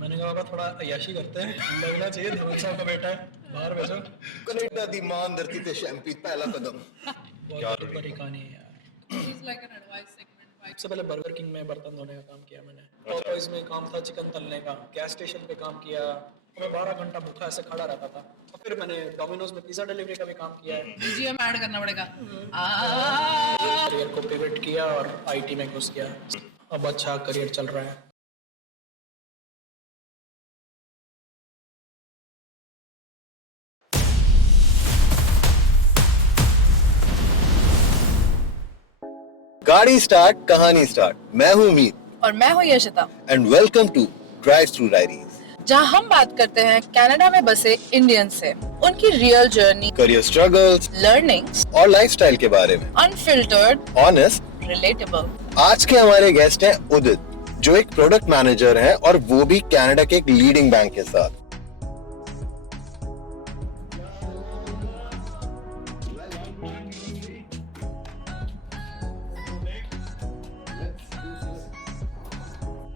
मैंने कहा पापा थोड़ा अय्याशी करते हैं, लगना चाहिए धर्म साहब का बेटा है, बाहर भेजो। कनेडा दी मान धरती ते शैंपी पहला कदम। बहुत बड़ी कहानी है यार। This is like an advice segment. सबसे पहले बर्गर किंग में बर्तन धोने का काम किया मैंने, पॉपॉइज में काम था चिकन तलने का, गैस स्टेशन पे काम किया, मैं 12 घंटा भूखा ऐसे खड़ा रहता था। और फिर मैंने डोमिनोज में पिज्जा डिलीवरी का भी काम किया है। BGM ऐड करना पड़ेगा। करियर को पिवट किया और आईटी में घुस गया, अब अच्छा करियर चल रहा है। गाड़ी स्टार्ट कहानी स्टार्ट। मैं हूँ उम्मीद और मैं हूँ Yashita, and welcome to drive through diaries, जहाँ हम बात करते हैं कनाडा में बसे इंडियन से, उनकी real journey, career struggles learnings, और लाइफस्टाइल के बारे में, अनफिल्टर्ड, ऑनेस्ट, रिलेटेबल। आज के हमारे गेस्ट हैं उदित, जो एक प्रोडक्ट मैनेजर हैं और वो भी कनाडा के एक लीडिंग बैंक के साथ।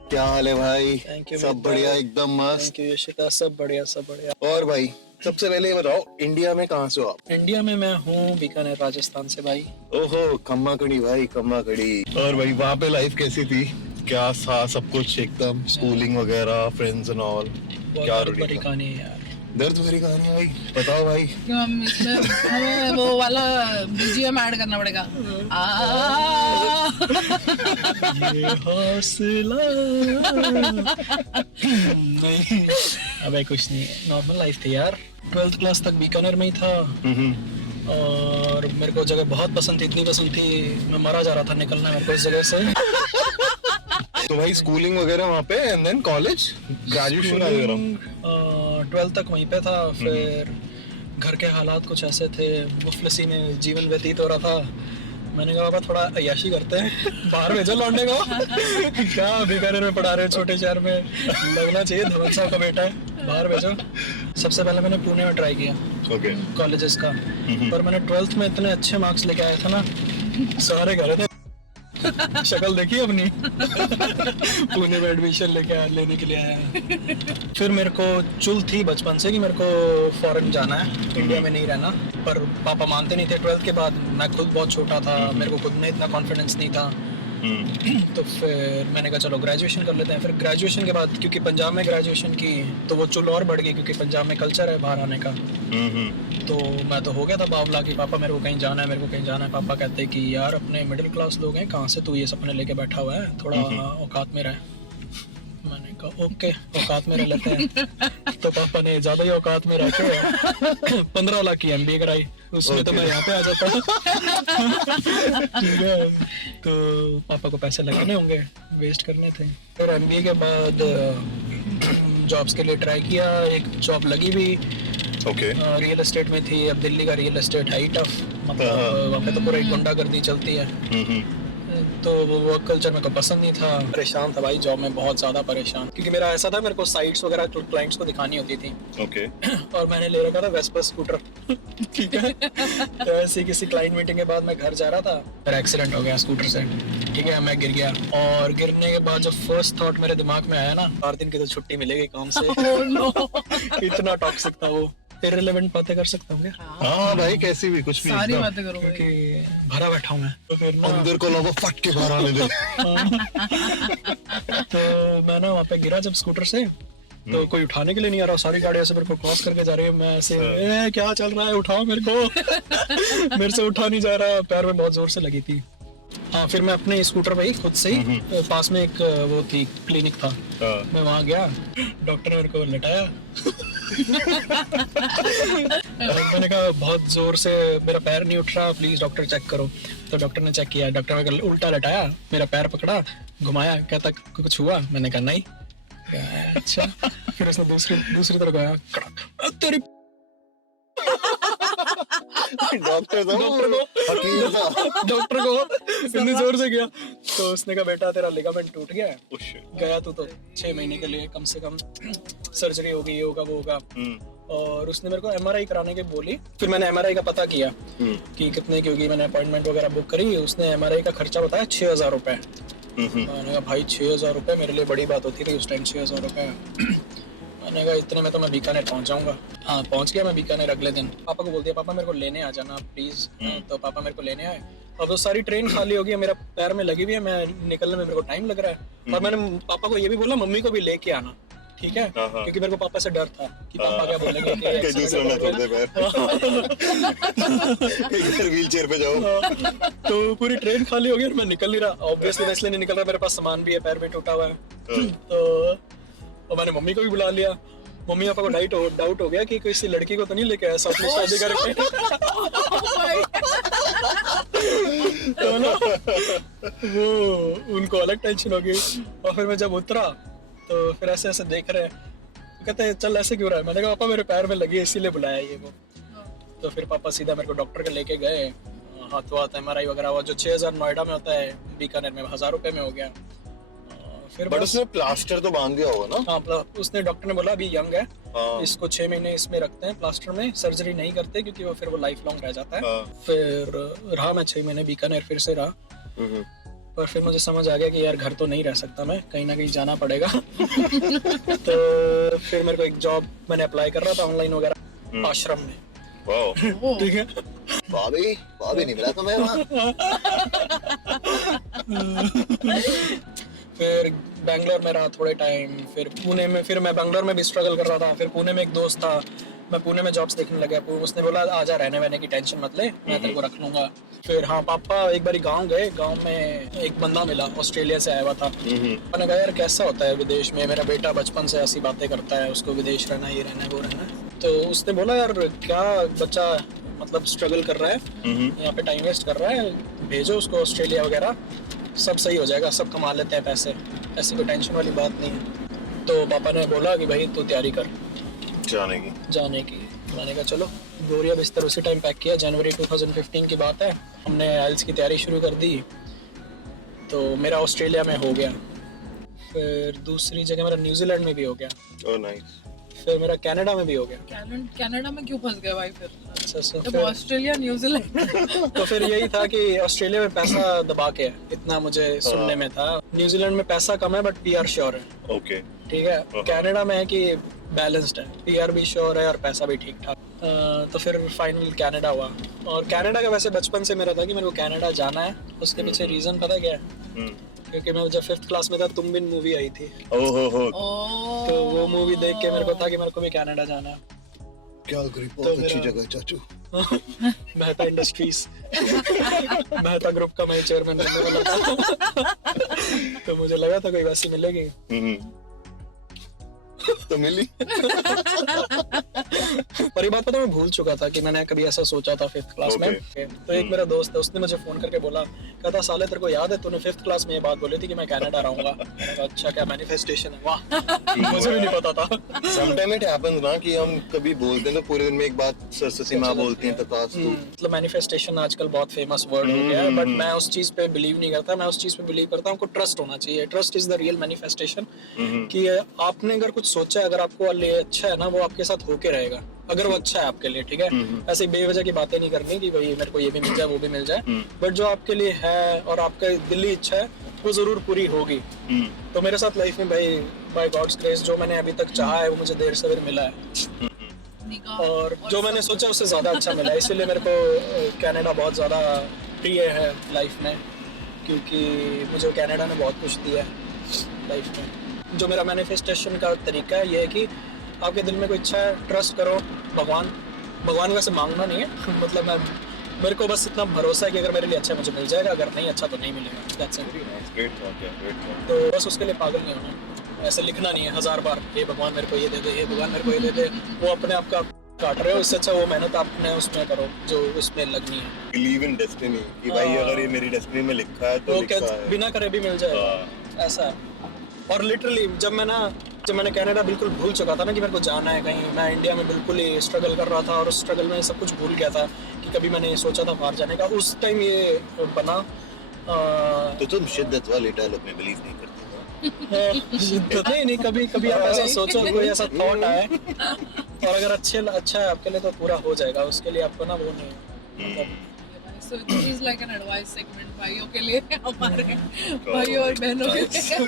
क्या हाल है भाई? Thank you, सब मेरे बढ़िया, भाई। एकदम मस्त। थैंक यू यशिता, सब बढ़िया सब बढ़िया। और भाई सबसे पहले ये बताओ, इंडिया में कहाँ से हो आप? इंडिया में मैं हूँ बीकानेर राजस्थान से भाई। ओहो, खम्मा कड़ी भाई, खम्मा कड़ी। और भाई वहाँ पे लाइफ कैसी थी? क्या था सब कुछ एकदम, स्कूलिंग वगैरह, फ्रेंड्स एंड ऑल? क्या बहुत बड़ी रूटीन था? कहानी है यार। दर्द भरी कहानी है भाई, बताओ भाई। क्यों हम इसमें हमें वो वाला BGM ऐड करना पड़ेगा। ये हौसला नहीं, अबे कुछ नहीं, नॉर्मल लाइफ थी यार। 12th क्लास तक बीकानेर में ही था और मेरे को जगह बहुत पसंद थी, इतनी पसंद थी मैं मरा जा रहा था निकलना मेरे को इस जगह से। तो भाई स्कूलिंग वगैरह वहाँ पे, एंड देन कॉलेज, ग्रेजुएशन वगैरह? 12th तक वहीं पे था, फिर घर के हालात कुछ ऐसे थे, मुफलिसी में जीवन व्यतीत हो रहा था। मैंने कहा पापा थोड़ा अय्याशी करते हैं, बाहर भेजो लौंडे को। क्या बीकानेर में पढ़ा रहे छोटे शहर में, लगना चाहिए धर्म साहब का बेटा है, बाहर भेजो। सबसे पहले मैंने पुणे में ट्राई किया ओके। कॉलेजेस का, पर मैंने 12th में इतने अच्छे मार्क्स लेके आया था ना, सारे कह रहे थे शक्ल देखी अपनी। पुणे में एडमिशन लेने के लिए आया। फिर मेरे को चुल थी बचपन से कि मेरे को फॉरेन जाना है, इंडिया में नहीं रहना, पर पापा मानते नहीं थे। 12th के बाद मैं खुद बहुत छोटा था, मेरे को खुद में इतना कॉन्फिडेंस नहीं था। तो फिर मैंने कहा चलो ग्रेजुएशन कर लेते हैं। फिर ग्रेजुएशन के बाद क्योंकि पंजाब में ग्रेजुएशन की तो वो चुल और बढ़ गई, क्योंकि पंजाब में कल्चर है बाहर आने का। तो मैं तो हो गया था बावला कि पापा मेरे को कहीं जाना है, मेरे को कहीं जाना है। पापा कहते कि यार अपने मिडिल क्लास लोग हैं, कहाँ से तू ये सपने लेके बैठा हुआ है, थोड़ा औकात में रह। मैंने कहा ओके, औकात में रह लेते हैं। तो पापा ने ज़्यादा ही औकात में रह के 15 लाख की MBA कराई, उसमें तो मैं यहाँ पे आ जाता। ठीक है, तो पापा को पैसे लगने होंगे, वेस्ट करने थे। फिर MBA के बाद जॉब्स के लिए ट्राई किया, एक जॉब लगी भी, ओके। रियल एस्टेट में थी। अब दिल्ली का रियल एस्टेट है ही टफ, मतलब वहाँ पे तो पूरा गुंडागर्दी चलती है। तो वो वर्क कल्चर मेरे को पसंद नहीं था, परेशान था भाई जॉब में, बहुत ज़्यादा परेशान। क्योंकि मेरा ऐसा था, मेरे को साइट्स वगैरह क्लाइंट्स को दिखानी होती थी। ओके। और मैंने ले रखा था वेस्पर स्कूटर। ठीक है, तो ऐसे किसी क्लाइंट मीटिंग के बाद मैं घर जा रहा था, मेरा एक्सीडेंट हो गया स्कूटर से। ठीक है, मैं गिर गया, और गिरने के बाद जो फर्स्ट थॉट मेरे दिमाग में आया ना, 4 दिन की तो छुट्टी मिलेगी काम से। इतना टॉक्सिक था वो। इररिलेवेंट बातें कर सकता हूँ क्या? हाँ भाई, कैसी भी, कुछ भी सारी एकदम। बातें करो भाई। क्योंकि भरा बैठा हूँ मैं, तो फिर ना अंदर को लोगों फट के बाहर आने दे। तो मैं ना वहाँ पे गिरा जब स्कूटर से, तो कोई उठाने के लिए नहीं आ रहा, सारी गाड़ियां से मेरे को क्रॉस करके जा रही है। मैं ऐसे क्या चल रहा है, उठाओ मेरे को। मेरे से उठा नहीं जा रहा, पैर में बहुत जोर से लगी थी। हाँ, फिर मैं अपने स्कूटर पे ही खुद से ही, पास में एक वो थी क्लिनिक था, मैं वहाँ गया, डॉक्टर ने मेरे को लटाया। मैंने कहा बहुत जोर से मेरा पैर नहीं उठ रहा, प्लीज डॉक्टर चेक करो। तो डॉक्टर ने चेक किया, डॉक्टर ने उल्टा लटाया, मेरा पैर पकड़ा, घुमाया, कहता कुछ हुआ? मैंने कहा नहीं। अच्छा, फिर उसने दूसरी तरफ गया, तेरी डॉक्टर को इतनी जोर से गया, तो उसने कहा बेटा तेरा लिगामेंट टूट गया है, गया तो 6 महीने के लिए कम से कम सर्जरी होगी, ये होगा वो होगा। और उसने मेरे को MRI कराने के बोली। फिर मैंने MRI का पता किया कि कितने की होगी, मैंने अपॉइंटमेंट वगैरह बुक करी। उसने MRI का खर्चा बताया 6,000 रुपए। मैंने कहा भाई 6,000 रुपये मेरे लिए बड़ी बात होती थी उस टाइम, 6,000 रुपये। मैंने कहा इतने में तो मैं बीकानेर पहुंच जाऊंगा। हाँ पहुंच गया मैं बीकानेर। अगले दिन पापा को बोल दिया पापा मेरे को लेने आ जाना प्लीज। तो पापा मेरे को लेने आए। अब तो सारी ट्रेन खाली हो गई है, मेरा पैर में लगी हुई है, मैं निकलने में मेरे को टाइम लग रहा है। और मैंने पापा को ये भी बोला मम्मी को भी लेके आना, ठीक है, क्योंकि मेरे को पापा से डर था कि पापा क्या बोलेंगे कि दूसरा ना तोड़ दे पैर। इधर व्हीलचेयर पे जाओ। तो पूरी ट्रेन खाली हो गई और मैं निकल नहीं रहा। ऑब्वियसली इसलिए नहीं निकल रहा, मेरे पास सामान भी है, पैर भी टूटा हुआ है। तो मैंने मम्मी को भी बुला लिया। मम्मी पापा को डाउट हो गया कि किसी लड़की को तो नहीं लेके आया साथ में शादी करके। तो ना वो उनको अलग टेंशन हो गई। और फिर मैं जब उतरा तो फिर ऐसे ऐसे देख रहे हैं, तो कहते हैं चल ऐसे क्यों रहा है। मैंने कहा पापा मेरे पैर में लगी है इसीलिए बुलाया ये वो। तो फिर पापा सीधा मेरे को डॉक्टर के लेके गए। हाथों हाथ MRI वगैरह हुआ, जो 6,000 नोएडा में होता है बीकानेर में 1,000 रुपए में हो गया। फिर बट उसने प्लास्टर तो बांध दिया होगा ना? हाँ उसने डॉक्टर ने बोला अभी यंग है, हाँ। इसको 6 महीने इसमें रखते हैं प्लास्टर में, सर्जरी नहीं करते क्योंकि वो फिर वो लाइफ लॉन्ग रह जाता है। फिर रहा मैं 6 महीने बीकानेर फिर से रहा। पर फिर मुझे समझ आ गया कि यार घर तो नहीं रह सकता मैं, कहीं ना कहीं जाना पड़ेगा। तो फिर मेरे को एक जॉब मैंने अप्लाई कर रहा था ऑनलाइन वगैरह आश्रम में। ठीक है, भाभी नहीं मिला था मैं वहाँ। फिर बैंगलोर में रहा थोड़े टाइम, फिर पुणे में, फिर मैं बैंगलोर में भी स्ट्रगल कर रहा था। फिर पुणे में एक दोस्त था, मैं पुणे में जॉब्स देखने लगा। उसने बोला आजा रहने वहने की टेंशन मत ले, मैं तेरे को रख लूंगा। फिर हाँ पापा एक बारी गांव गए, गांव में एक बंदा मिला ऑस्ट्रेलिया से आया हुआ था। मैंने कहा यार कैसा होता है विदेश में, मेरा बेटा बचपन से ऐसी बातें करता है, उसको विदेश रहना, ये रहना है वो रहना है। तो उसने बोला यार क्या बच्चा मतलब स्ट्रगल कर रहा है, यहाँ पे टाइम वेस्ट कर रहा है, भेजो उसको ऑस्ट्रेलिया वगैरह, सब सही हो जाएगा, सब कमा लेते हैं पैसे, ऐसी कोई टेंशन वाली बात नहीं है। तो पापा ने बोला कि भाई तू तैयारी कर जाने की। मैंने कहा चलो, बोरिया बिस्तर उसी टाइम पैक किया। जनवरी 2015 की बात है, हमने आइल्स की तैयारी शुरू कर दी। तो मेरा ऑस्ट्रेलिया में हो गया, फिर दूसरी जगह मेरा न्यूजीलैंड में भी हो गया। Oh nice. फिर मेरा कनाडा में भी हो गया। कनाडा में क्यों फंस गए भाई फिर? अच्छा ऑस्ट्रेलिया न्यूजीलैंड। तो फिर यही था कि ऑस्ट्रेलिया में पैसा दबा के है, इतना मुझे सुनने में था। न्यूजीलैंड में पैसा कम है बट PR श्योर है। ओके ठीक है, कनाडा में है कि बैलेंस्ड है, PR भी श्योर है और पैसा भी ठीक ठाक। तो फिर फाइनल कनाडा हुआ। और कनाडा का वैसे बचपन से मेरा था कि मेरे को कनाडा जाना है। उसके पीछे रीजन पता क्या है? क्योंकि मैं जब 5th क्लास में था तुम बिन मूवी आई थी। तो वो मूवी देख के मेरे को था कि मेरे को भी कनाडा जाना है। क्या बहुत अच्छी जगह है चाचू। मेहता इंडस्ट्रीज मेहता ग्रुप का मैं चेयरमैन बनने वाला था। तो मुझे लगा था कोई वैसी मिलेगी। तो मिली। पर ये बात पता मैं भूल चुका था कि मैंने कभी ऐसा सोचा था 5th क्लास में। तो एक मेरा दोस्त है, उसने मुझे फोन करके बोला, कहता साले तेरे को याद है तूने 5th क्लास में ये बात बोली थी कि मैं कनाडा रहूंगा। मैंने कहा अच्छा क्या मैनिफेस्टेशन है, वाह। मुझे भी नहीं पता था। Sometimes it happens ना कि हम कभी बोलते हैं तो पूरे दिन में एक बात सरस्वती माँ बोलती हैं तथास्तु। मतलब मैनिफेस्टेशन आजकल बहुत फेमस वर्ड हो गया है, बट मैं उस चीज पे बिलीव नहीं करता। मैं उस चीज पे बिलीव करता हूँ, ट्रस्ट होना चाहिए। Trust is the real manifestation. कि आपने अगर कुछ सोचा है, अगर आपको लिए अच्छा है ना, वो आपके साथ होके रहेगा, अगर वो अच्छा है आपके लिए। ठीक है, ऐसे बेवजह की बातें नहीं करनी कि भाई मेरे को ये भी मिल जाए वो भी मिल जाए। बट जो आपके लिए है और आपका दिली इच्छा है वो जरूर पूरी होगी। तो मेरे साथ लाइफ में भाई बाय गॉड्स ग्रेस जो मैंने अभी तक चाहा है वो मुझे देर से देर मिला है। और जो मैंने सोचा उससे ज्यादा अच्छा मिला है। इसीलिए मेरे को कनाडा बहुत ज्यादा प्रिय है लाइफ में, क्योंकि मुझे कनाडा ने बहुत कुछ दिया है लाइफ में। जो मेरा मैनिफेस्टेशन का तरीका है ये है कि आपके दिल में कोई इच्छा है, ट्रस्ट करो। भगवान वैसे मांगना नहीं है। मतलब मेरे को बस इतना भरोसा है कि अगर मेरे लिए अच्छा है मुझे मिल जाएगा, अगर नहीं अच्छा तो नहीं मिलेगा। That's it. Great thought, yeah, great thought. तो बस उसके लिए पागल नहीं होना, ऐसे लिखना नहीं है 1000 बार ये भगवान मेरे को ये दे दे, ये भगवान मेरे को ये दे दे। वो अपने आप का काट रहे हो, इससे अच्छा वो मेहनत आपने उसमें करो जो उसमें लगनी है। Believe in destiny कि भाई अगर ये मेरी डेस्टिनी में लिखा है तो लिखा है। बिना करे भी मिल जाएगा, ऐसा है। और लिटरली जब मैंने कनाडा बिल्कुल भूल चुका था ना कि मेरे को जाना है कहीं, मैं इंडिया में बिल्कुल ही स्ट्रगल कर रहा था और उस स्ट्रगल में सब कुछ भूल गया था कि कभी मैंने सोचा था बाहर जाने का। उस टाइम ये बना। तो तुम शिद्दत वाले डायलॉग में बिलीव नहीं करते? नहीं, कभी आप ऐसा सोचो, कोई ऐसा थॉट आए और अगर अच्छा है आपके लिए तो पूरा हो जाएगा। उसके लिए आपको ना वो नहीं। So this is like an advice segment भाइयों के लिए, हमारे भाइयों और बहनों के लिए।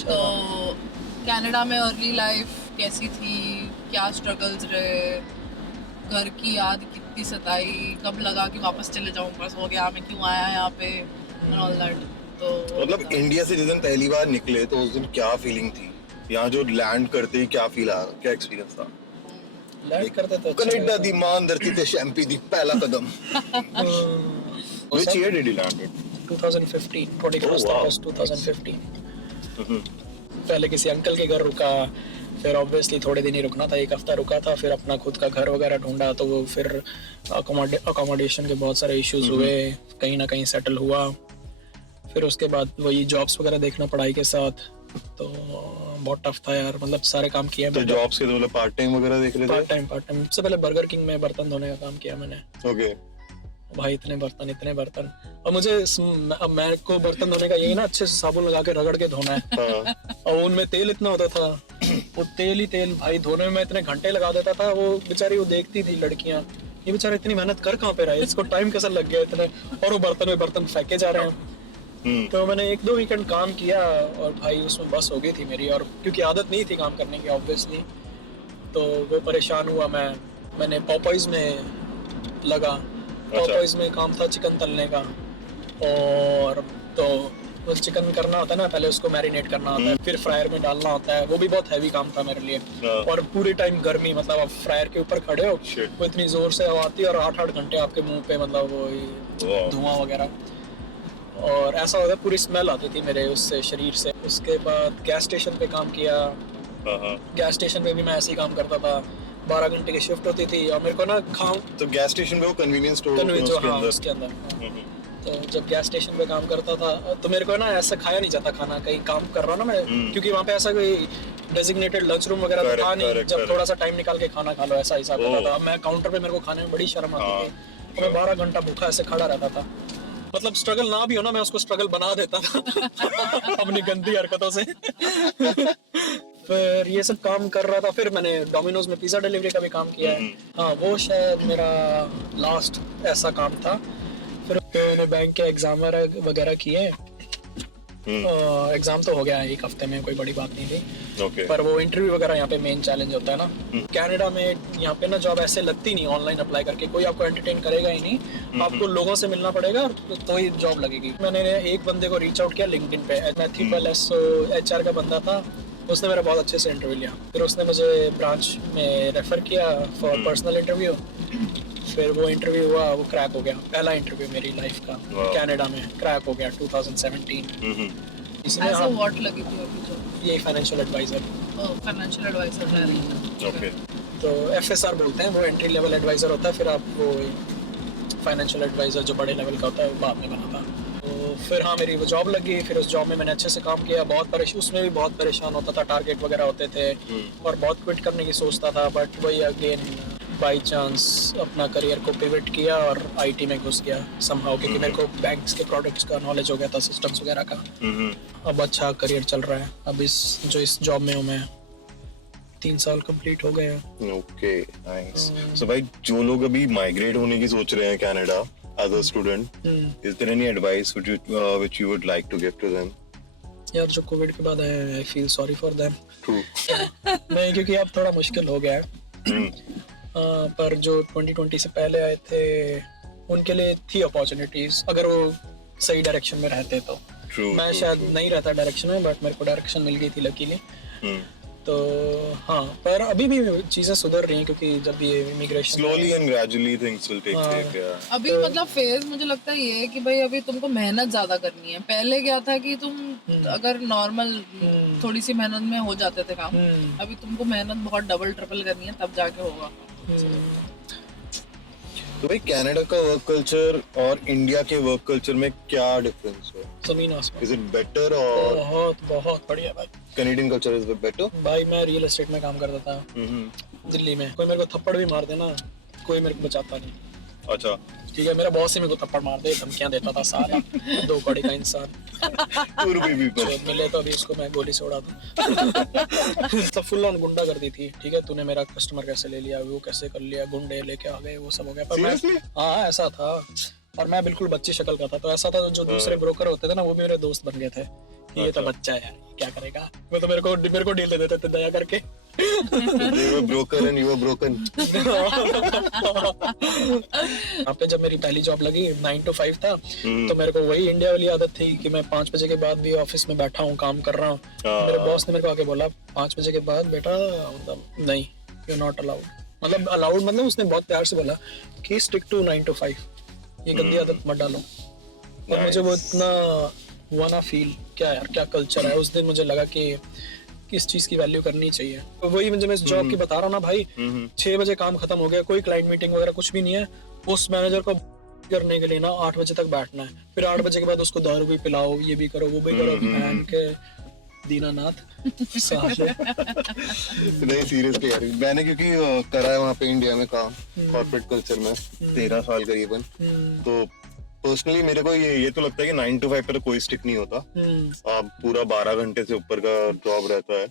तो कनाडा में अर्ली लाइफ कैसी थी, क्या स्ट्रगल्स रहे, घर की याद कितनी सताई, कब लगा कि वापस चले जाऊं, बस हो गया, मैं क्यों आया यहाँ पे, and all that। तो मतलब इंडिया से जिस दिन पहली बार निकले तो उस दिन क्या फीलिंग थी, यहाँ जो लैंड करते ही क्या फील आया, क्या एक्सपीरियंस था? लैंड करते तो अच्छा कनाडा लगा। दी मान धरती ते शैम्पी दी पहला कदम। Which year did you land it? 2015, 21st Oh, wow. August 2015। पहले किसी अंकल के घर रुका, फिर ऑब्वियसली थोड़े दिन ही रुकना था, एक हफ्ता रुका था, फिर अपना खुद का घर वगैरह ढूंढा, तो वो फिर अकोमोडेशन के बहुत सारे इश्यूज हुए, कहीं ना कहीं सेटल हुआ, फिर उसके बाद वही जॉब्स वगैरह देखना पढ़ाई के साथ, तो बहुत टफ था यार, मतलब सारे काम किए तो जॉब्स के तो मतलब पार्ट टाइम वगैरह देख रहे थे? पार्ट टाइम सबसे पहले बर्गर किंग में बर्तन धोने का काम किया मैंने। ओके। भाई इतने बर्तन, और मुझे अब मैं को बर्तन धोने का यही ना, अच्छे से साबुन लगा के रगड़ के धोना है। हाँ। और उनमें तेल इतना होता था, वो तेल ही तेल, भाई धोने में मैं इतने घंटे लगा देता था। वो बेचारी वो देखती थी लड़कियां, ये बेचारा इतनी मेहनत कर कहाँ पे रहा है, इसको टाइम कैसा लग गया इतने, और वो बर्तन में बर्तन फेंके जा रहे हैं। तो मैंने 1-2 वीकेंड काम किया और भाई उसमें बस हो गई थी मेरी, और क्योंकि आदत नहीं थी काम करने की ऑब्वियसली, तो वो परेशान हुआ मैंने पॉपॉइज में लगा। पॉपॉइज में काम था चिकन तलने का, और तो वो चिकन करना होता है ना, पहले उसको मैरिनेट करना होता है, फिर फ्रायर में डालना होता है, वो भी बहुत हैवी काम था मेरे लिए। और पूरे टाइम गर्मी, मतलब आप फ्रायर के ऊपर खड़े हो, वो इतनी जोर से हवा आती है, और 8-8 घंटे आपके मुंह पे मतलब वो धुआं वगैरह, और ऐसा होता है पूरी स्मेल आती थी मेरे उससे शरीर से। उसके बाद गैस स्टेशन पे काम किया। गैस स्टेशन पे भी मैं ऐसे ही काम करता था, 12 घंटे की शिफ्ट होती थी, और मेरे को ना तो गैस स्टेशन पे वो कन्वीनियंस स्टोर उसके अंदर। तो जब गैस स्टेशन पे काम करता था तो मेरे को ना ऐसा खाया नहीं जाता खाना, कहीं काम कर रहा हूँ ना मैं, क्योंकि वहाँ पे ऐसा कोई डेजिग्नेटेड लंच रूम वगैरह था नहीं, जब थोड़ा सा टाइम निकाल के खाना खा लो, ऐसा हिसाब होता था। मैं काउंटर पे, मेरे को खाने में बड़ी शर्म आती थी, तो मैं 12 घंटा भूखा ऐसे खड़ा रहता था। मतलब स्ट्रगल ना भी हो ना, मैं उसको स्ट्रगल बना देता था अपनी गंदी हरकतों से। फिर ये सब काम कर रहा था, फिर मैंने डोमिनोज में पिज्जा डिलीवरी का भी काम किया है। हाँ, वो शायद मेरा लास्ट ऐसा काम था। फिर मैंने बैंक के एग्जाम वगैरह किए। एग्जाम तो हो गया एक हफ्ते में, कोई बड़ी बात नहीं थी। पर वो इंटरव्यू वगैरह यहाँ पे मेन चैलेंज होता है ना। कनाडा में यहाँ पे ना जॉब ऐसे लगती नहीं, ऑनलाइन अप्लाई करके कोई आपको एंटरटेन करेगा ही नहीं, आपको लोगों से मिलना पड़ेगा तो ही जॉब लगेगी। मैंने एक बंदे को रीच आउट किया लिंक्डइन पे, मैथ्यू HR का बंदा था, उसने मेरा बहुत अच्छे से इंटरव्यू लिया। फिर उसने मुझे ब्रांच में रेफर किया फॉर पर्सनल इंटरव्यू। फिर वो इंटरव्यू हुआ, वो क्रैक हो गया। पहला इंटरव्यू मेरी लाइफ का कनाडा में क्रैक हो गया 2017। इसमें ऐसा व्हाट लगी थी आपकी जॉब? ये financial adviser. Financial adviser direct. Okay. तो FSR बोलते हैं, वो एंट्री लेवल एडवाइजर होता है। फिर आप वो फाइनेंशियल एडवाइजर जो बड़े लेवल का होता है वो बाद में बना था। तो फिर हाँ, मेरी वो जॉब लगी। फिर उस जॉब में मैंने अच्छे से काम किया। उसमें भी बहुत परेशान होता था, टारगेट वगैरह होते थे, और बहुत क्विट करने की सोचता था। बट वही अगेन बाई चांस अपना करियर को पिवट किया और IT में घुस गया समहाउ, क्योंकि मेरे को बैंक्स के प्रोडक्ट्स का नॉलेज हो गया था, सिस्टम्स वगैरह का। अब अच्छा करियर चल रहा है। अब इस जॉब में हूँ मैं, 3 साल कंप्लीट हो गए हैं। Okay, nice. सो भाई, जो लोग अभी माइग्रेट होने की सोच रहे हैं Canada as a student, is there any advice which you would like to give to them? यार, जो कोविड के बाद है, I feel sorry for them. True. नहीं, क्योंकि अब थोड़ा मुश्किल हो गया है। पर जो 2020 से पहले आए थे उनके लिए थी अपॉर्चुनिटीज, अगर वो सही डायरेक्शन में रहते तो। मैं शायद नहीं रहता डायरेक्शन में, बट मेरे को डायरेक्शन मिल गई थी लकीली। तो हाँ, पर अभी भी चीजें सुधर रही हैं, क्योंकि जब ये immigration Slowly and gradually things will take place. Yeah. अभी मतलब फेज मुझे लगता है ये है कि भाई अभी तुमको मेहनत ज्यादा करनी है। पहले क्या था कि तुम अगर नॉर्मल थोड़ी सी मेहनत में हो जाते थे काम, अभी तुमको मेहनत बहुत डबल ट्रिपल करनी है, तब जाके होगा। तो भाई, कनाडा का वर्क कल्चर और इंडिया के वर्क कल्चर में क्या डिफरेंस है? जमीन आसमान। Is it better or बहुत बहुत बढ़िया भाई। Canadian culture is better? भाई मैं रियल एस्टेट में काम करता था दिल्ली में। कोई मेरे को थप्पड़ भी मार देना, कोई मेरे को बचाता नहीं। अच्छा ठीक है, मेरा बॉस ही मेरे को थप्पड़ मार दे, धमकियां देता था साला, 2 कौड़ी का इंसान। टूर बेबी पर तो मिले तो अभी इसको मैं गोली से उड़ा दूं। सब फुल ऑन गुंडा कर दी थी, ठीक है, तूने मेरा कस्टमर कैसे ले लिया, वो कैसे कर लिया, गुंडे लेके आ गए, वो सब हो गया। पर मैं, Seriously? हाँ ऐसा था, और मैं बिल्कुल बच्ची शक्ल का था, तो ऐसा था जो दूसरे ब्रोकर होते थे ना, वो भी मेरे दोस्त बन गए थे कि ये तो बच्चा है यार, क्या करेगा, वो तो मेरे को डील दे देते थे दया करके। They were broken and you were broken. यहाँ पे जब मेरी पहली जॉब लगी 9 to 5 था, तो मेरे को वही इंडिया वाली आदत थी कि मैं 5 बजे के बाद भी ऑफिस में बैठा हूँ, काम कर रहा हूँ। मेरे बॉस ने मेरे को आके बोला 5 बजे के बाद बेटा, मतलब नहीं, यू नॉट अलाउड, मतलब अलाउड मतलब उसने बहुत प्यार से बोला कि स्टिक टू 9 to 5, ये गंदी आदत मत डालो। और मुझे वो इतना हुआ ना फील, क्या यार क्या कल्चर है। उस दिन मुझे लगा कि किस चीज की वैल्यू करनी चाहिए। तो वही मुझे मैं इस जॉब की बता रहा हूँ ना भाई, 6 बजे काम खत्म हो गया, कोई क्लाइंट मीटिंग वगैरह कुछ भी नहीं है, उस मैनेजर को करने के लिए ना 8 बजे तक बैठना है, फिर 8 बजे के बाद उसको दारू भी पिलाओ, ये भी करो, वो भी करो, बहन के दीनानाथ साले। नहीं सीरियसली यार, मैंने क्योंकि करा है वहाँ पे इंडिया में काम, कॉर्पोरेट कल्चर में 13 साल करीबन, तो पर्सनली मेरे को ये तो लगता है कि 9 to 5 पर कोई स्टिक नहीं होता। आप पूरा 12 घंटे से ऊपर का जॉब रहता है।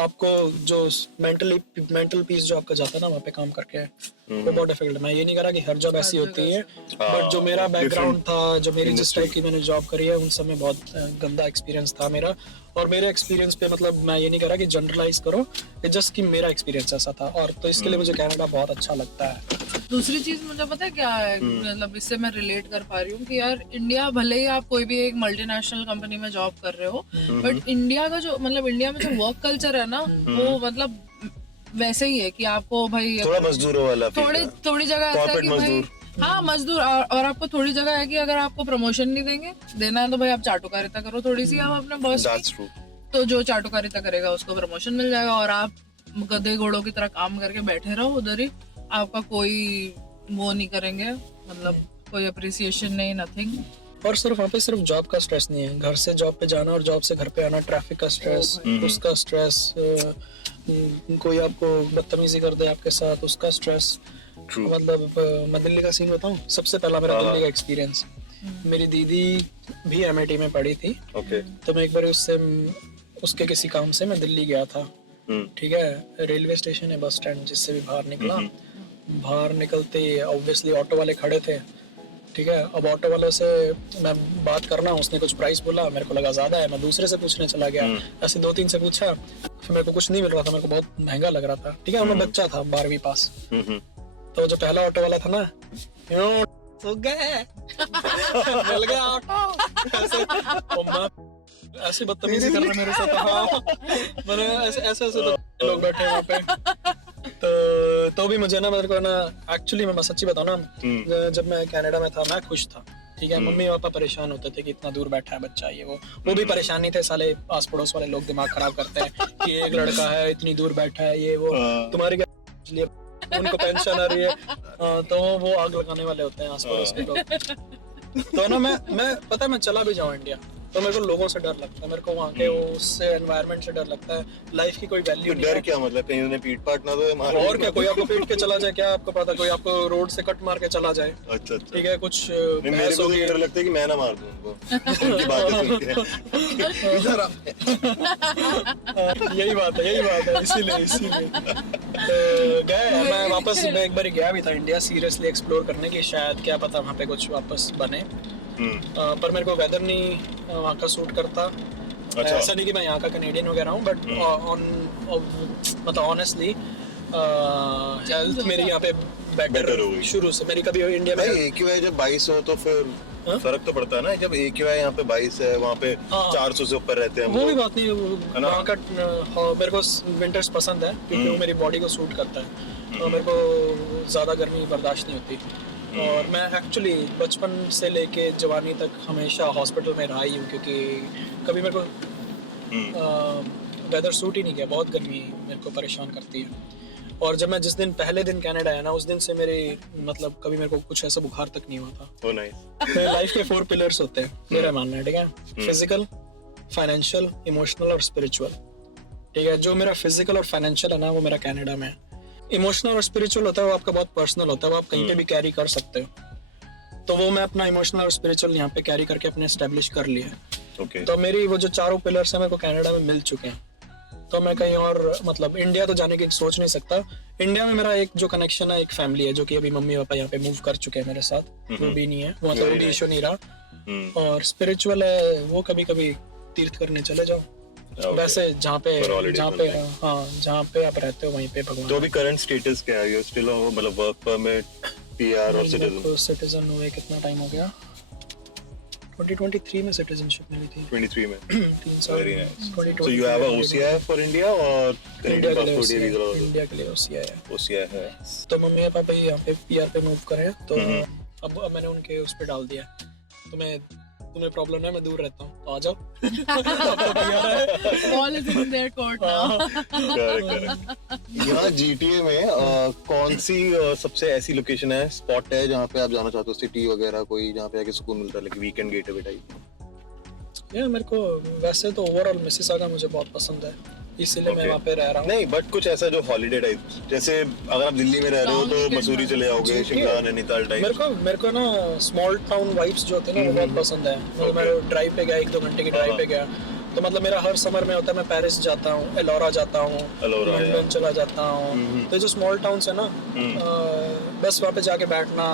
आपको जो मेंटल पीस जो आपका जाता है ना वहाँ पे काम करके, वो बहुत डिफिकल्ट। मैं ये नहीं कह रहा कि हर जॉब ऐसी होती है, बट जो मेरा बैकग्राउंड था, जो मेरी जिस टाइप की मैंने जॉब करी है, उन सब में बहुत गंदा एक्सपीरियंस था मेरा। और मेरे एक्सपीरियंस पे मतलब मैं ये नहीं कह रहा कि जनरलाइज करो, जस्ट कि मेरा एक्सपीरियंस ऐसा था, और तो इसके लिए मुझे कनाडा बहुत अच्छा लगता है। दूसरी चीज मुझे पता है क्या है, मतलब इससे मैं रिलेट कर पा रही हूँ कि यार इंडिया, भले ही आप कोई भी एक मल्टीनेशनल कंपनी में जॉब कर रहे हो, बट इंडिया का जो मतलब इंडिया में जो वर्क कल्चर है ना, वो मतलब वैसे ही है कि आपको भाई थोड़ा मजदूरों वाला थोड़ी जगह ऐसा है कि भाई हाँ मजदूर, और आपको थोड़ी जगह है कि अगर आपको प्रमोशन नहीं देना है तो भाई आप चाटुकारिता करो थोड़ी सी, आप अपने बॉस की, तो जो चाटुकारिता करेगा उसको प्रमोशन मिल जाएगा, और आप गधे घोड़ों की तरह काम करके बैठे रहो उधर ही, आपका कोई वो नहीं करेंगे, मतलब कोई अप्रिसिएशन नहीं, नथिंग। और सिर्फ वहाँ पे सिर्फ जॉब का स्ट्रेस नहीं है, घर से जॉब पे जाना और जॉब से घर पे आना, ट्रैफिक का स्ट्रेस, उसका स्ट्रेस, कोई आपको बदतमीजी कर दे आपके साथ, उसका स्ट्रेस। मतलब मैं दिल्ली का सीन बताऊं, सबसे पहला मेरा दिल्ली का एक्सपीरियंस, मेरी दीदी भी एमआईटी में पढ़ी थी, तो मैं एक बार उसके किसी काम से मैं दिल्ली गया था, ठीक है, रेलवे स्टेशन है, बस स्टैंड, जिससे भी बाहर निकला, बाहर निकलते ऑब्वियसली ऑटो वाले खड़े थे, ठीक है। अब ऑटो वाले से मैं बात करना, उसने कुछ प्राइस बोला, मेरे को लगा ज्यादा है, मैं दूसरे से पूछने चला गया, ऐसे 2-3 से पूछा, फिर मेरे को कुछ नहीं मिल रहा था, मेरे को बहुत महंगा लग रहा था, ठीक है, मैं बच्चा था 12वीं पास, तो जो पहला ऑटो वाला था ना, हो गए मिल गया ऑटो, ऐसे बदतमीजी कर रहे मेरे साथ, हाँ मैंने ऐसे लोग बैठे वहाँ पे, तो भी मुझे ना, मेरे को ना एक्चुअली मैं सच्ची बताऊँ ना, जब मैं कनाडा में था मैं खुश था, ठीक है, मम्मी पापा परेशान होते थे कि इतना दूर बैठा है बच्चा, ये वो भी परेशान नहीं थे, साले आस पड़ोस वाले लोग दिमाग खराब करते हैं कि एक लड़का है इतनी दूर बैठा है, ये वो, तुम्हारी क्या, उनको पेंशन आ रही है, तो वो आग लगाने वाले होते हैं आस पड़ोस के लोग। तो ना मैं पता है, मैं चला भी जाऊँ इंडिया तो मेरे को लोगों से डर लगता है, मेरे को वहाँ के उससे एनवायरनमेंट से डर लगता है, लाइफ की कोई वैल्यू नहीं है। डर क्या मतलब, कहीं उन्हें पीट पाट ना दो हमारे, और क्या, कोई आपको पीट के चला जाए, क्या आपको पता, कोई आपको रोड से कट मार के चला जाए, अच्छा ठीक है, कुछ मेरे को डर लगता है कि मैं ना मार दूं उनको उनकी बातें सुन के। यही बात है, इसीलिए गए मैं वापस, मैं एक बार गया भी था इंडिया सीरियसली एक्सप्लोर करने की, शायद क्या पता वहाँ पे कुछ वापस बने, पर मेरे को वेदर नहीं वहाँ का सूट करता। अच्छा। ऐसा नहीं कि मैं यहाँ का कनेडियन वगैरह हूँ, बट मतलब ऑनेस्टली हेल्थ मेरी यहाँ पे बेटर हो गई शुरू से, मेरी कभी इंडिया में AQI जब 22 हो तो फिर फर्क तो पड़ता है ना, जब AQI यहाँ पे 22 है, वहाँ पे 400 से ऊपर रहते हैं, वो भी बात नहीं, वहाँ का मेरे को विंटर्स पसंद है क्योंकि वो मेरी बॉडी को सूट करता है, तो मेरे को ज्यादा गर्मी बर्दाश्त नहीं होती, और मैं एक्चुअली बचपन से लेके जवानी तक हमेशा हॉस्पिटल में रहा ही हूँ, क्योंकि कभी मेरे को वेदर सूट ही नहीं किया, बहुत गर्मी मेरे को परेशान करती है। और जब मैं जिस दिन पहले दिन कनाडा आया ना, उस दिन से मेरे मतलब कभी मेरे को कुछ ऐसा बुखार तक नहीं हुआ था। मेरे लाइफ के 4 पिलर्स होते हैं, मेरा मानना है, ठीक है, फिजिकल, फाइनेंशियल, इमोशनल और स्पिरिचुअल, ठीक है। जो मेरा फिजिकल और फाइनेंशियल है ना, वो मेरा कनाडा में है, इमोशनल और स्पिरिचुअल होता है वो आपका बहुत पर्सनल होता है, वो आप कहीं पे भी कैरी कर सकते हो। तो वो मैं अपना इमोशनल और स्पिरिचुअल यहाँ पे कैरी करके अपने एस्टेब्लिश कर लिया। ओके। तो मेरी वो जो चारों पिलर्स हैं मेरे को कनाडा में मिल चुके हैं, तो मैं कहीं और मतलब इंडिया तो जाने की सोच नहीं सकता। इंडिया में मेरा एक जो कनेक्शन है, एक फैमिली है जो कि अभी मम्मी पापा यहाँ पे मूव कर चुके हैं मेरे साथ, वो भी नहीं है, मतलब वो भी इशू नहीं रहा। और स्पिरिचुअल है वो कभी कभी तीर्थ करने चले जाओ। वैसे जहाँ पे जहाँ पे आप रहते हो वहीं पे भगवान। तो अभी करंट स्टेटस क्या है? यू स्टिल मतलब वर्क परमिट, पीआर और सिटीजन? सिटीजन हुए कितना टाइम हो गया? 2023 में सिटीजनशिप मिली थी। 23 में 3 साल। Very nice. So you have a OCI for India और इंडिया कनेडियन के लिए पासपोर्ट ये वीजा? इंडिया के लिए ओसीआई है। ओसीआई है। तो मम्मी पापा यहाँ पे पीआर पे मूव करे, तो अब मैंने उनके उस पे डाल दिया। तुम्हें प्रॉब्लम है, मैं दूर रहता हूँ तो आ जाओ। Ball is in their court now. Correct. यहाँ जीटीए में कौन सी सबसे ऐसी लोकेशन है, स्पॉट है जहाँ पे आप जाना चाहते हो, सिटी वगैरह कोई जहाँ पे आके सुकून मिलता है, लाइक वीकेंड गेटवे टाइप? यार मेरे को वैसे तो ओवरऑल मिसिसागा मुझे बहुत पसंद है, इसीलिए मैं वहाँ पे रह रहा हूँ। नहीं, बट कुछ ऐसा जो हॉलिडे टाइप, जैसे अगर आप दिल्ली में रह रहे हो तो मसूरी चले आओगे, शिमला, नैनीताल टाइप। मेरे को ना स्मॉल टाउन वाइब्स जो होते हैं ना वो बहुत पसंद है। मतलब मैं ड्राइव पे गया, 1-2 घंटे की ड्राइव पे गया, तो मतलब मेरा हर समर में होता है मैं पेरिस जाता हूँ, एलोरा जाता हूँ, लंदन चला जाता हूँ। तो जो स्मॉल टाउन्स है ना, बस वहाँ पे जाके बैठना,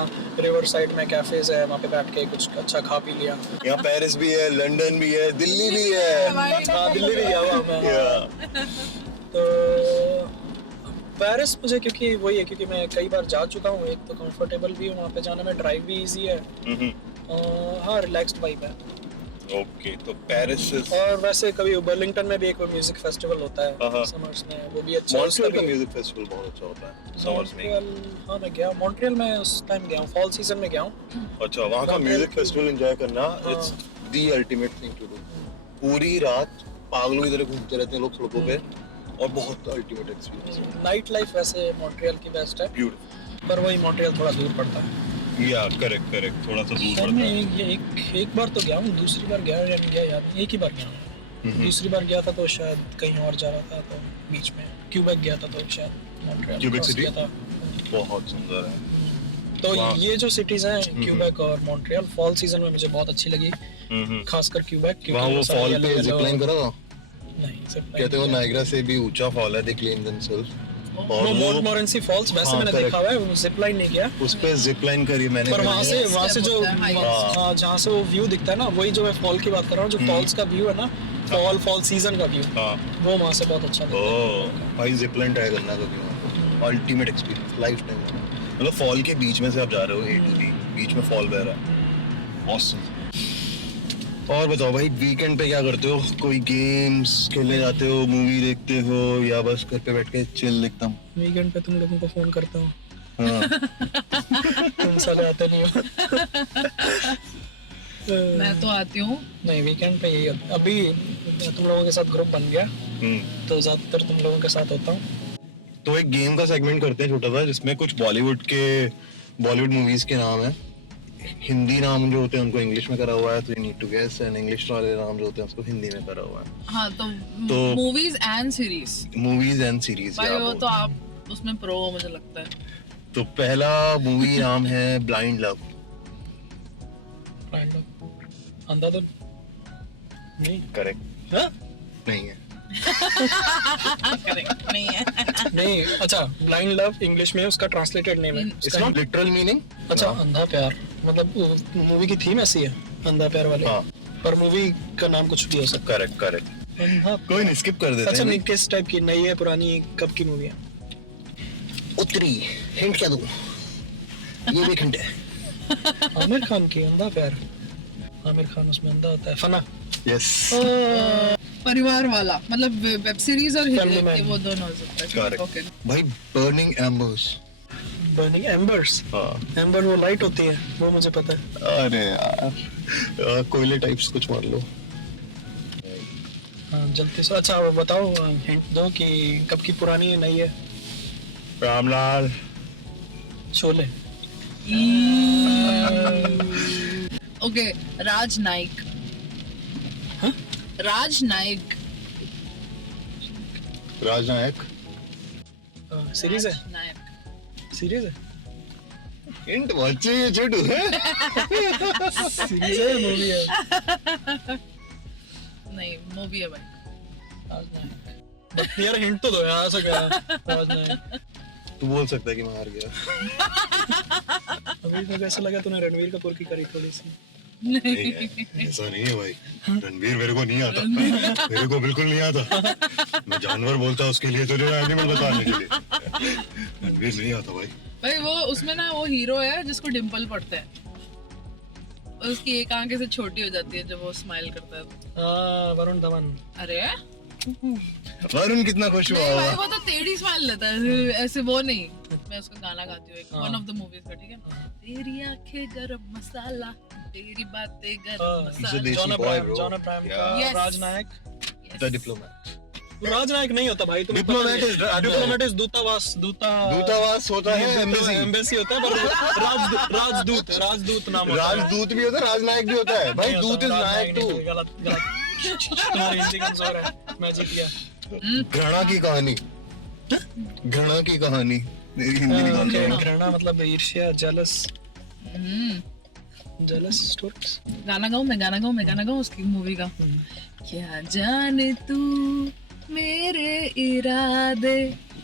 रिवर साइड में कैफेज है, वहाँ पे बैठ के कुछ अच्छा खा पी लिया। यहाँ पेरिस भी है, लंदन भी है, दिल्ली भी है। हाँ, दिल्ली भी गया हुआ मैं। तो पेरिस मुझे क्योंकि वही है, क्योंकि मैं कई बार जा चुका हूँ, एक तो कंफर्टेबल भी हूँ वहाँ पे जाने में, ड्राइव भी इजी है, हाँ रिलैक्स्ड वाइब है। ओके, तो पेरिस और वैसे कभी बर्लिंगटन में भी एक म्यूजिक फेस्टिवल होता है समर्स में, वो भी अच्छा है। मॉन्ट्रियल का म्यूजिक फेस्टिवल बहुत अच्छा होता है समर्स में। हाँ मैं गया मॉन्ट्रियल में, उस टाइम गया हूँ, फॉल सीजन में गया हूँ। अच्छा, वहाँ का म्यूजिक फेस्टिवल एंजॉय करना it's the ultimate thing to do. पूरी रात पागलों की तरह घूमते रहते हैं लोग सड़कों पे, और बहुत अल्टीमेट एक्सपीरियंस। नाइट लाइफ वैसे मॉन्ट्रियल की बेस्ट है, ब्यूटीफुल। पर वही मॉन्ट्रियल थोड़ा दूर पड़ता है। या करेक्ट, थोड़ा सा दूर सर पड़ता मैं है। एक बार तो गया हूँ, दूसरी बार गया या नहीं गया यार, एक ही बार गया हूँ। दूसरी बार गया था तो शायद कहीं और जा रहा था, तो बीच में क्यूबेक गया था, तो शायद मॉन्ट्रियल क्यूबेक सिटी गया था। बहुत सुंदर है। तो ये जो सिटीज हैं क्यूबेक और मॉन्ट्रियल, फॉल सीजन में मुझे बहुत अच्छी लगी, खासकर क्यूबेक। वहाँ वो फॉल पे जिप लाइन करा था? नहीं, कहते हो नायग्रा से भी ऊंचा फॉल है, दे क्लेम देमसेल्फ। और मोंटमोरेंसी फॉल्स वैसे मैंने देखा हुआ है, जिप लाइन नहीं किया, उस पे जिप लाइन करी मैंने। पर वहाँ से जो जहाँ से वो व्यू दिखता है ना, वही जो मैं फॉल की बात कर रहा हूँ, जो फॉल्स का व्यू है ना, फॉल सीजन का व्यू, वो वहाँ से बहुत अच्छा दिखता है। भाई जिप लाइन ट्राई करना कभी, अल्टीमेट एक्सपीरियंस लाइफ टाइम। मतलब फॉल के बीच में से आप जा रहे हो, ए टू बी, बीच में फॉल बह रहा है, ऑसम। और बताओ भाई, वीकेंड पे क्या करते हो? कोई गेम्स खेलने जाते हो, मूवी देखते हो, या बस घर पे बैठ के चिल एकदम? वीकेंड पे तुम लोगों को फोन करता हूँ, तुम साले आते नहीं हो। मैं तो आती हूँ। नहीं, वीकेंड पे यही अभी तुम लोगों के साथ ग्रुप बन गया, तो ज्यादातर तुम लोगों के साथ होता हूँ। तो एक गेम का सेगमेंट करते हैं छोटा सा, जिसमें कुछ बॉलीवुड मूवीज के नाम है। हिंदी नाम जो होते हैं उनको इंग्लिश में करा हुआ है, तो you need to guess, and English वाले नाम जो होते हैं उसको हिंदी में करा हुआ है। हाँ, तो मूवीज एंड सीरीज। भाई वो तो आप उसमें प्रो हो मुझे लगता है। तो पहला मूवी नाम है ब्लाइंड लव। अंधाधुन? नहीं। करेक्ट? हाँ? नहीं है। करेक्ट नहीं है। नहीं, अच्छा, ब्लाइंड लव इंग्लिश में उसका ट्रांसलेटेड नेम है। It's not literal meaning. अच्छा, अंधा प्यार, मतलब मूवी की थीम ऐसी है, अंधा प्यार वाले। हाँ। पर मूवी का नाम कुछ भी हो सकता है। करेक्ट। अंधा, कोई नहीं, स्किप कर देते हैं। अच्छा, नहीं, किस टाइप की, नई है, पुरानी, कब की मूवी है? उत्तरी। हिंट क्या दूं? ये भी एक हिंट है। आमिर खान की अंधा प्यार। आमिर खान उसमें अंधा होता है। फना। यस। परिवार वाला, मतलब वेब सीरीज और Family Man। वो दोनों हो सकता है। करेक्ट। ओके। भाई बर्निंग एम्बर्स। बर्निंग एम्बर्स? हाँ। एम्बर वो लाइट होती है, वो मुझे पता है। अरे यार, कोयले टाइप्स कुछ मान लो। हाँ, जल्दी से। अच्छा, वो बताओ, हिंट दो कि कब की पुरानी है, नई है? रामलाल। शोले। ओके, राज नाइक। हाँ? राजनायक। सीरीज है, नायक। सीरीज है, हिंट बहुत चाहिए छोटू है। सीरीज है, मूवी है। नहीं, मूवी है भाई। राजनायक यार, हिंट तो दो यार, ऐसा क्या है? राजनायक। तू बोल सकता है कि मैं हार गया। अभी तो कैसा लगा तूने रणवीर कपूर की करी थोड़ी सी? नहीं ऐसा नहीं है भाई, रणवीर मेरे को नहीं आता, मेरे को बिल्कुल नहीं आता। मैं जानवर बोलता उसके लिए, तुझे एनिमल बताने के लिए। रणवीर नहीं आता भाई। भाई वो उसमें ना वो हीरो है जिसको डिम्पल पड़ता है, और उसकी एक आंख से छोटी हो जाती है जब वो स्माइल करता है तो। वरुण धवन। अरे वरुण कितना खुश हुआ नहीं भाई, होगा। वो तो टेढ़ी स्माइल लेता है ऐसे, वो नहीं। मैं उसका गाना गाती हूँ, एक वन ऑफ द मूवीज का, ठीक है। तेरी आंखें गरम मसाला, तेरी बातें गरम He's a masala. Desi John boy, Abraham, bro. John Abraham का Yes. राजनायक। The diplomat. वो राजनायक नहीं होता भाई, तुम्हें डिप्लोमेट इज दूतावास, दूतावास होता है, एम्बेसी। एम्बेसी होता है, पर राजदूत, राजदूत नाम होता है। राजदूत भी होता है, राजनायक भी होता है भाई। नहीं दूत इज होता, नायक नहीं, टू। नहीं, गलत गलत। तुम्हारी हिंदी कमजोर है, मैं जीत गया। घृणा की कहानी, घृणा की कहानी। मेरी हिंदी निकालता हूँ। घृणा मतलब ईर्ष्या, जेलस, हम्म, जेलस स्टोरीज। गाना गाऊं उसकी मूवी का। क्या जाने तू मेरे इरादे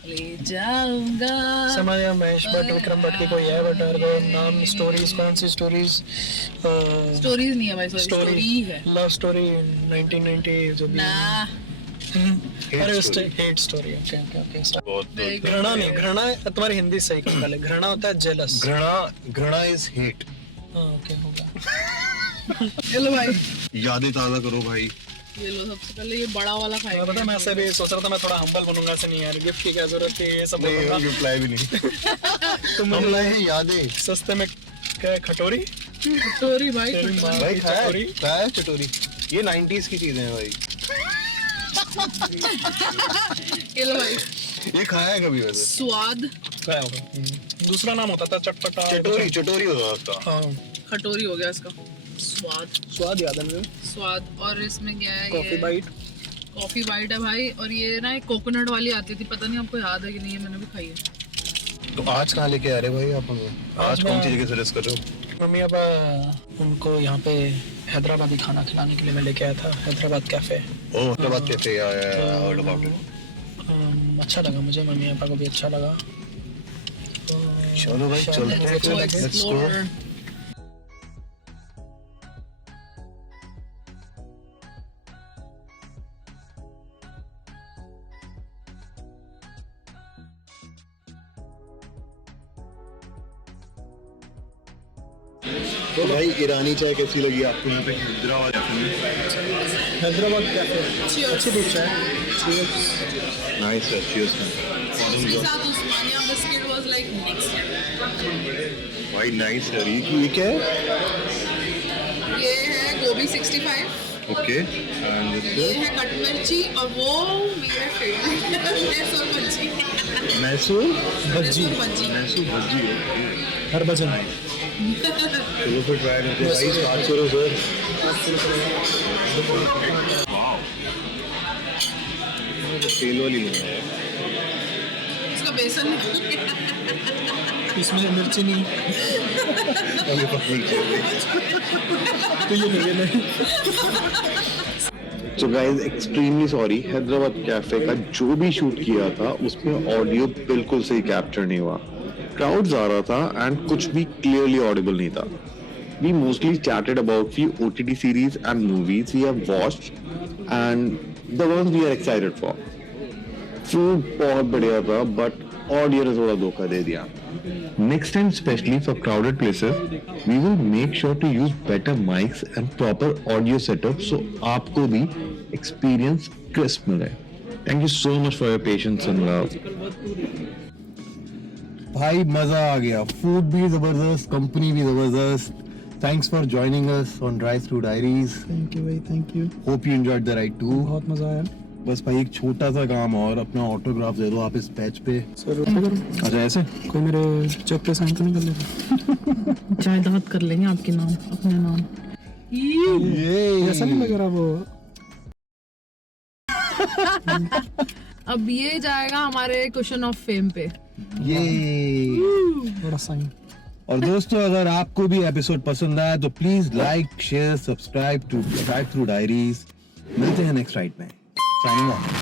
ले जाऊंगा। समझ गया, महेश भट्ट, विक्रम भट्ट की कोई है, बट नाम स्टोरीज, कौन सी स्टोरीज? स्टोरीज नहीं है भाई, स्टोरी है लव स्टोरी 1990 जो भी। ना। अरे hate story. Okay okay okay. बहुत घृणा नहीं, घृणा तुम्हारी हिंदी सही कर पहले। घृणा होता है जेलस। घृणा इज हेट। हाँ ओके, होगा। ये लो भाई, यादें ताज़ा करो भाई। ये लो। सबसे पहले ये बड़ा वाला मैं खाएंगे। पता है, मैं ऐसे भी सोच रहा था मैं थोड़ा हम्बल बनूंगा, से नहीं यार, गिफ्ट की क्या जरूरत थी, ये सब नहीं बनूंगा। गिफ्ट लाए भी नहीं। तुम हम लाए हैं यादें। सस्ते में क्या है, खटोरी? कटोरी भाई, तेरी कटोरी। माँ भाई की खाया चटोरी। खाया चटोरी। ये 90s की चीजें हैं भाई। ये लो भाई, ये खाया है कभी वैसे? स्वाद। क्या होगा? दूसरा नाम होता था चटपटा। चटोरी होता है उसका। हाँ, खटोरी हो गया इसका। स्वाद, स्वाद याद है मुझे। स्वाद। और इसमें क्या है? कॉफी ये बाइट। कॉफी बाइट है भाई। और ये ना एक कोकोनट वाली आती थी, पता नहीं आपको याद है कि नहीं है, मैंने भी खाई है। तो आज कहाँ लेके आ रहे भाई आप हमें? आज कौन सी जगह सजेस्ट कर रहे हो? मम्मी अब उनको यहाँ पे हैदराबादी खाना खिलाने के लिए मैं लेके आया था, हैदराबाद कैफे। ओह हैदराबाद कैफे, या हर्ड अबाउट इट। अच्छा लगा मुझे, मम्मी पापा को भी अच्छा लगा। चलो भाई चलते हैं, Let's go let's go. explore। तो भाई ईरानी चाय कैसी लगी आपको यहाँ पे हैदराबाद कैफे में? Hyderabad cafe Cheers। अच्छी डिश है। नाइस है, चीयर्स उसके साथ Osmania biscuit was like next level. भाई नाइस है। ये क्या है? ये है गोभी 65। ओके एंड ये है कट मिर्ची, और वो मेरा फेवरेट मैसूर भज्जी। मैसूर भज्जी, मैसूर भज्जी। हर भजन। चलो फिर ट्राई करते हैं भाई, स्टार्ट करो सर। तेल वाली नहीं है इसका बेसन इसमें मिर्ची नहीं, अभी तक मिर्ची है। तो ये नहीं है। So guys, extremely sorry, Hyderabad cafe का जो भी शूट किया था उसमें ऑडियो बिल्कुल सही कैप्चर नहीं हुआ। क्राउड्स आ रहा था एंड कुछ भी क्लियरली ऑडिबल नहीं था। We mostly chatted about few OTT series and movies we have watched and the ones we are excited for. Food बहुत बढ़िया था but ऑडियो ने थोड़ा धोखा दे दिया। Next time, especially for crowded places, we will make sure to use better mics and proper audio setup so आपको भी experience crisp मिले. Thank you so much for your patience and love. भाई मजा आ गया, फूड भी जबरदस्त, company भी जबरदस्त. Thanks for joining us on Drive Through Diaries. Thank you भाई, thank you. Hope you enjoyed the ride too. बहुत मजा आया। बस भाई एक छोटा सा काम और, अपना ऑटोग्राफ दे दो आप इस पैच पे. सर अच्छा ऐसे? कोई मेरे चेक पे साइन तो नहीं कर लेता? जायदाद कर लेंगे आपके नाम, अपने नाम। ऐसा नहीं लग रहा वो। अब ये जाएगा हमारे क्वेश्चन ऑफ फेम पे। ये बड़ा साइन। और दोस्तों अगर आपको भी एपिसोड पसंद आया तो please like share subscribe to drive through diaries. मिलते हैं नेक्स्ट राइड में। Signing of.